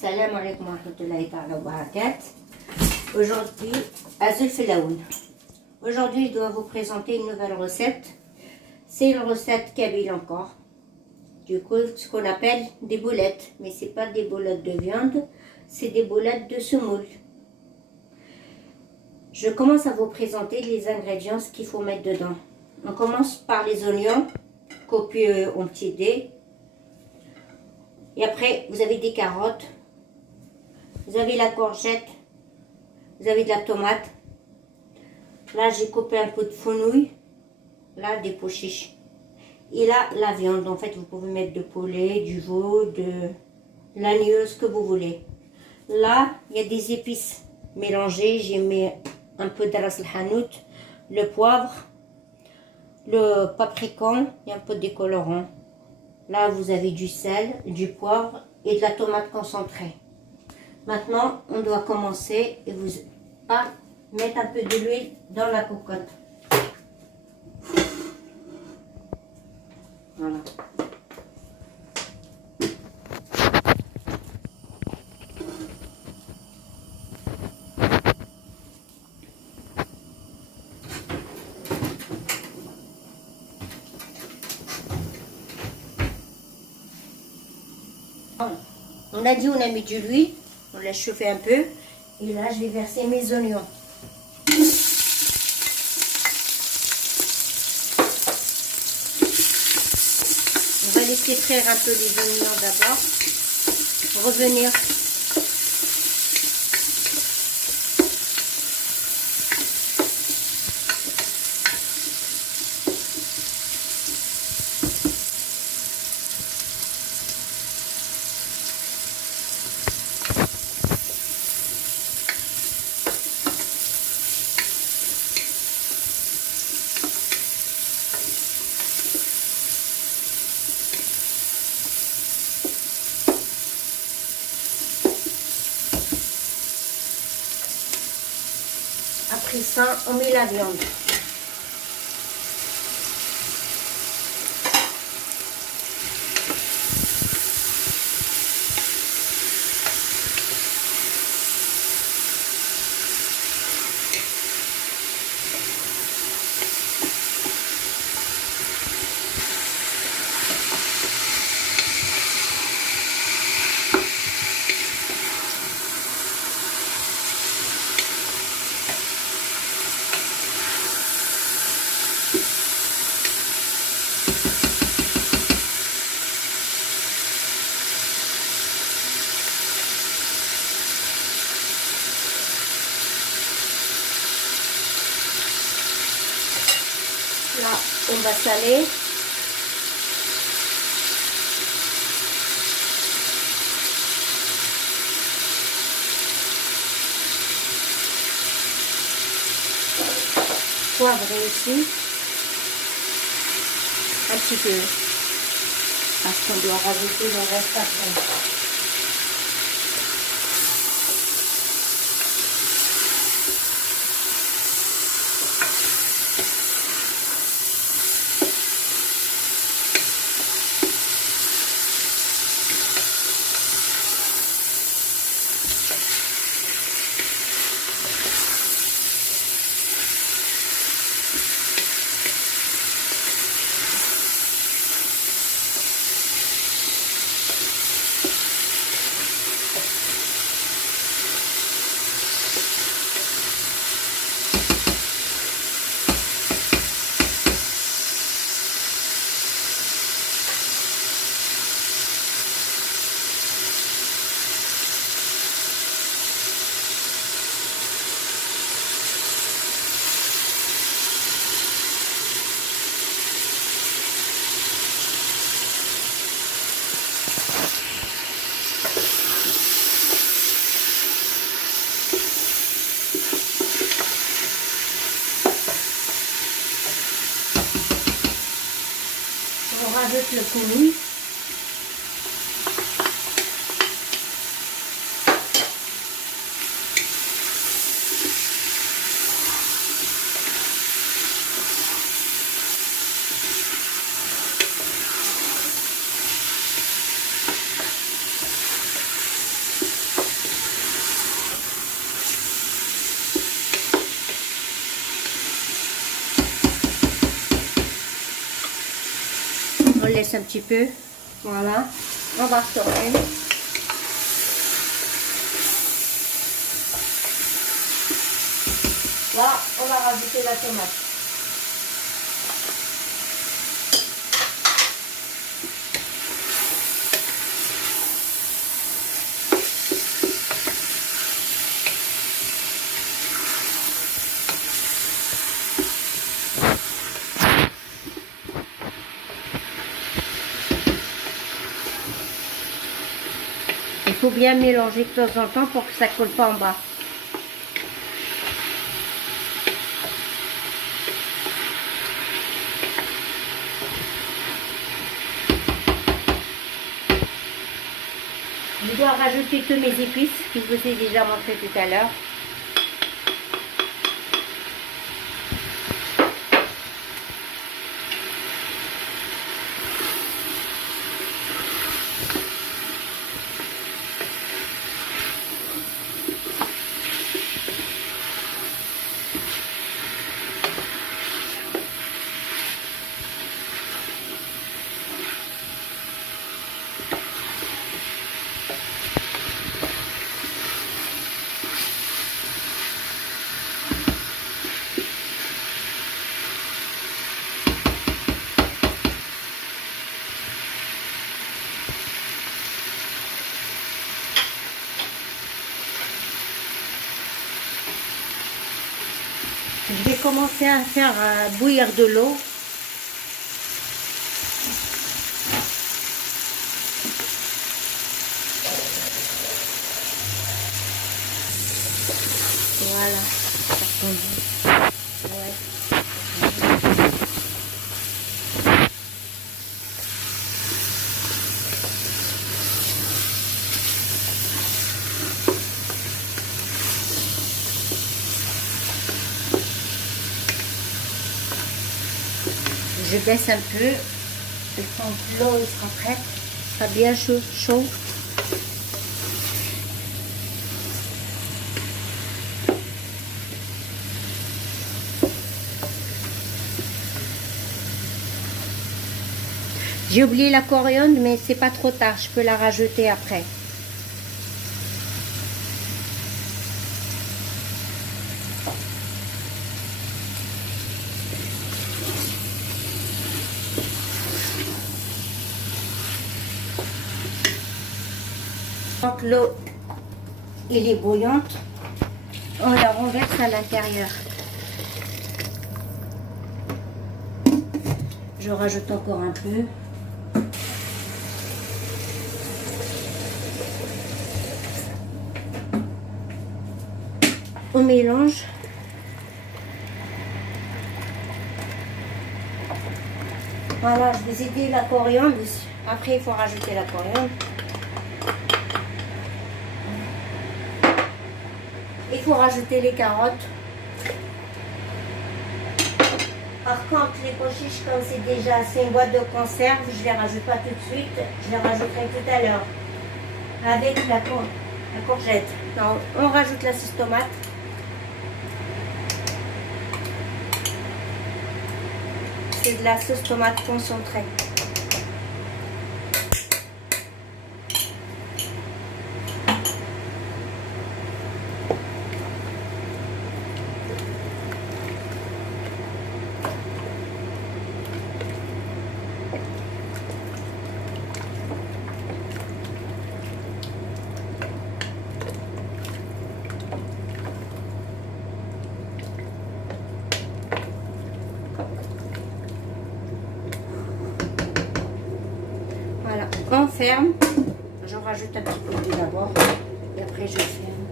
Salam alaikum wa rahmatullahi ta'ala wa barakatuh. Aujourd'hui, Azul Filaoun. Aujourd'hui, je dois vous présenter une nouvelle recette. C'est une recette kabyle encore. Du coup, ce qu'on appelle des boulettes. Mais ce n'est pas des boulettes de viande, c'est des boulettes de semoule. Je commence à vous présenter les ingrédients, ce qu'il faut mettre dedans. On commence par les oignons, coupés en petits dés. Et après, vous avez des carottes. Vous avez la courgette. Vous avez de la tomate. Là, j'ai coupé un peu de fenouil. Là, des pois chiches. Et là, la viande. En fait, vous pouvez mettre du poulet, du veau, de l'agneau, ce que vous voulez. Là, il y a des épices mélangées. J'ai mis un peu de ras al-hanout, le poivre, le paprikon et un peu de décolorant. Là, vous avez du sel, du poivre et de la tomate concentrée. Maintenant, on doit commencer et vous mettre un peu de l'huile dans la cocotte. Voilà. On a dit on a mis de l'huile, on l'a chauffé un peu. Et là, je vais verser mes oignons. On va laisser frire un peu les oignons d'abord. Revenir. Après ça, on met la viande. Là, on va saler. Poivrer ici. Un petit peu. Parce qu'on doit rajouter le reste après. On rajoute le fenouil. baisse un petit peu. Voilà. On va retourner. Là, on va rajouter la tomate. Il faut bien mélanger de temps en temps pour que ça ne colle pas en bas. Je dois rajouter tous mes épices que je vous ai déjà montré tout à l'heure. Je vais commencer à faire bouillir de l'eau. Voilà. Ouais. Je baisse un peu. Et quand l'eau sera prête, ça sera bien chaud. J'ai oublié la coriandre, mais c'est pas trop tard, je peux la rajouter après. Quand l'eau est bouillante, on la renverse à l'intérieur. Je rajoute encore un peu. On mélange. Voilà, je vous ai dit la coriandre. Après, il faut rajouter la coriandre. Il faut rajouter les carottes. Par contre, les pois chiches, comme c'est une boîte de conserve, je ne les rajoute pas tout de suite. Je les rajouterai tout à l'heure. Avec la courgette. Non, on rajoute la sauce tomate. C'est de la sauce tomate concentrée. Voilà, on ferme. Je rajoute un petit peu d'eau d'abord et après je ferme.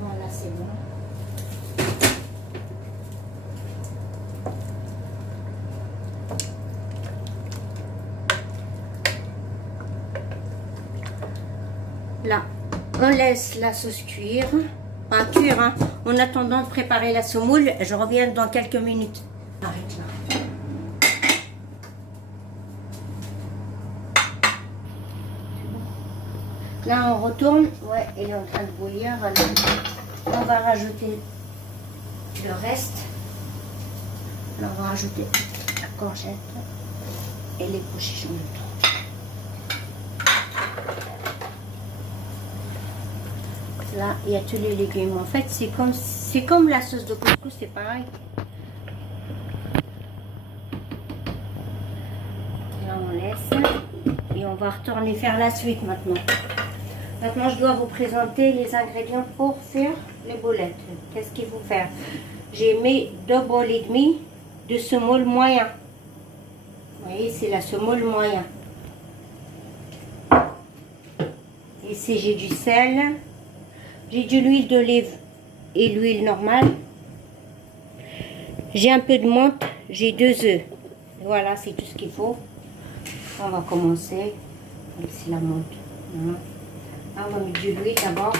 Voilà, c'est bon. Là, on laisse la sauce cuire. Pas cuire, hein. En attendant de préparer la semoule, je reviens dans quelques minutes. Arrête là. Là, on retourne. Ouais, elle est en train de bouillir. Alors, on va rajouter le reste. Alors, on va rajouter la courgette et les pochichons dedans. Là, il y a tous les légumes. En fait, c'est comme la sauce de couscous, c'est pareil. Là, on laisse. Et on va retourner faire la suite maintenant. Maintenant, je dois vous présenter les ingrédients pour faire les boulettes. Qu'est-ce qu'il faut faire? J'ai mis 2 bols et demi de semoule moyen. Vous voyez, c'est la semoule moyen. Ici, j'ai du sel. J'ai de l'huile d'olive et l'huile normale. J'ai un peu de menthe. J'ai 2 œufs. Voilà, c'est tout ce qu'il faut. On va commencer. C'est la menthe. Voilà. Là, on va mettre de l'huile d'abord.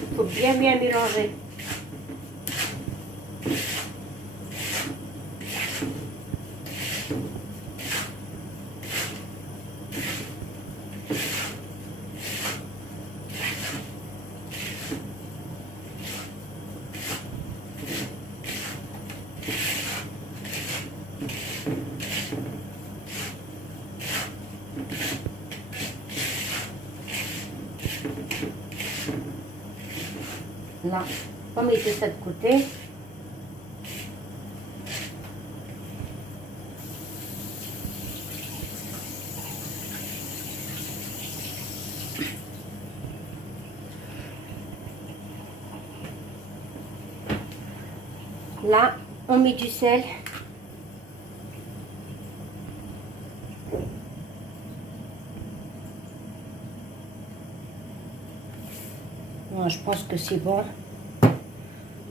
Il faut bien mélanger. Là, on met ça de côté. Là, on met du sel. Moi, je pense que c'est bon.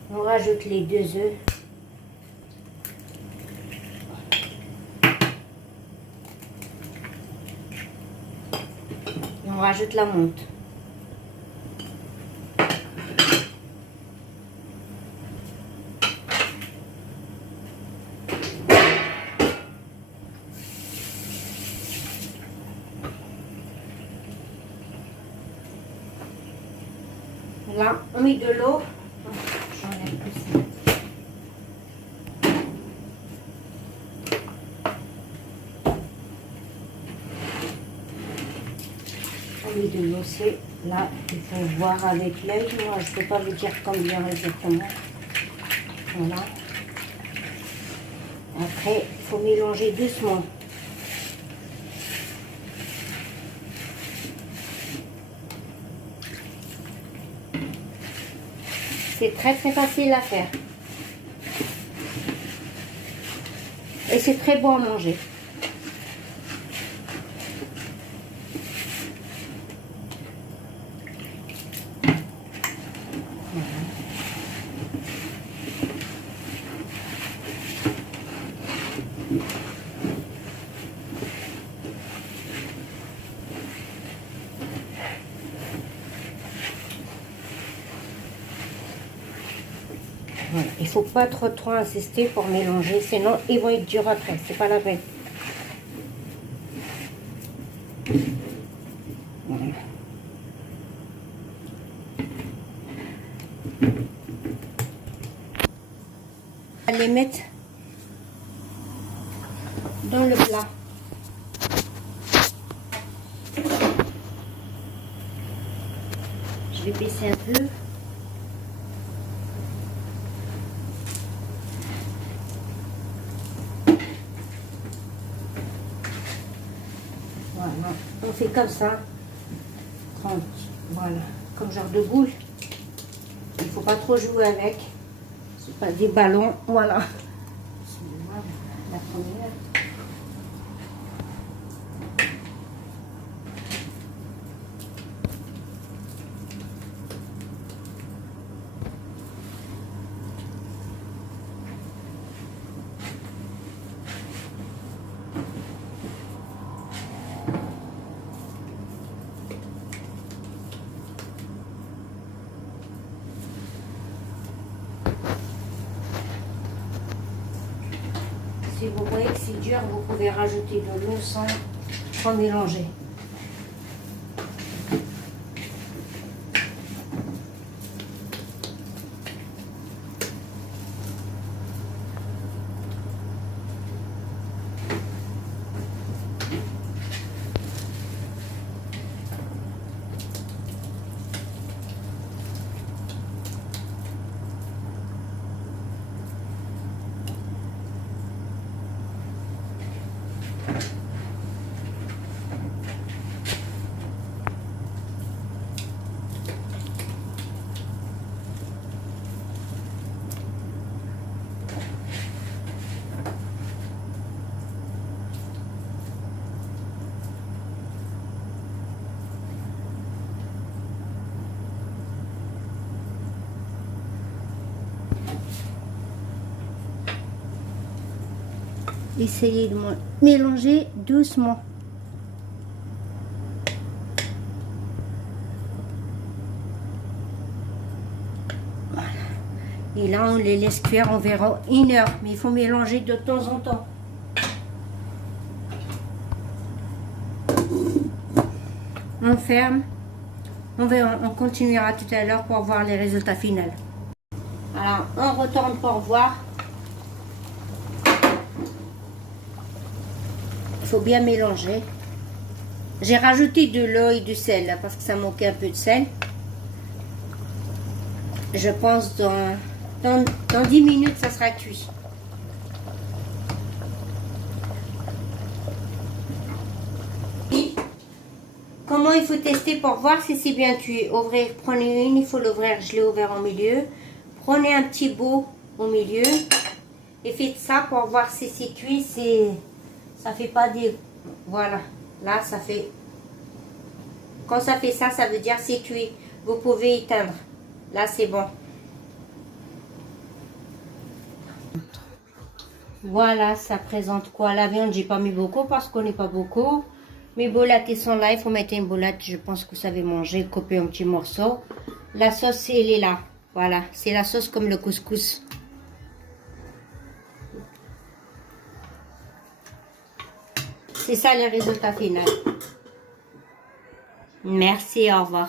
On rajoute les 2 œufs. Et on rajoute la menthe. Là, on met de l'eau. J'enlève tout ça. On met de l'eau, c'est là, il faut voir avec l'œil. Moi, je ne peux pas vous dire combien exactement. Voilà. Après, il faut mélanger doucement. C'est très facile à faire. Et c'est très bon à manger. Voilà. Il ne faut pas trop insister pour mélanger, sinon ils vont être durs après, c'est pas la peine. Voilà. On va les mettre dans le plat. Je vais baisser un peu. Voilà, on fait comme ça, 30, voilà, comme genre de boule. Il ne faut pas trop jouer avec, c'est pas des ballons, voilà. La première. Si vous voyez que c'est dur, vous pouvez rajouter de l'eau sans mélanger. Essayez de mélanger doucement. Voilà. Et là, on les laisse cuire environ 1 heure. Mais il faut mélanger de temps en temps. On ferme. On continuera tout à l'heure pour voir les résultats finaux. Alors, on retourne pour voir. Il faut bien mélanger. J'ai rajouté de l'eau et du sel là, parce que ça manquait un peu de sel. Je pense dans 10 minutes, ça sera cuit. Et comment il faut tester pour voir si c'est bien cuit? Ouvrir, prenez une, il faut l'ouvrir. Je l'ai ouvert au milieu. Prenez un petit bout au milieu et faites ça pour voir si c'est cuit. Ça fait pas des... Voilà. Là, ça fait... Quand ça fait ça, ça veut dire c'est cuit. Vous pouvez éteindre. Là, c'est bon. Voilà, ça présente quoi? La viande, j'ai pas mis beaucoup parce qu'on n'est pas beaucoup. Mes bolottes sont là. Il faut mettre une bolotte. Je pense que vous savez manger. Couper un petit morceau. La sauce, elle est là. Voilà. C'est la sauce comme le couscous. C'est ça le résultat final. Merci, au revoir.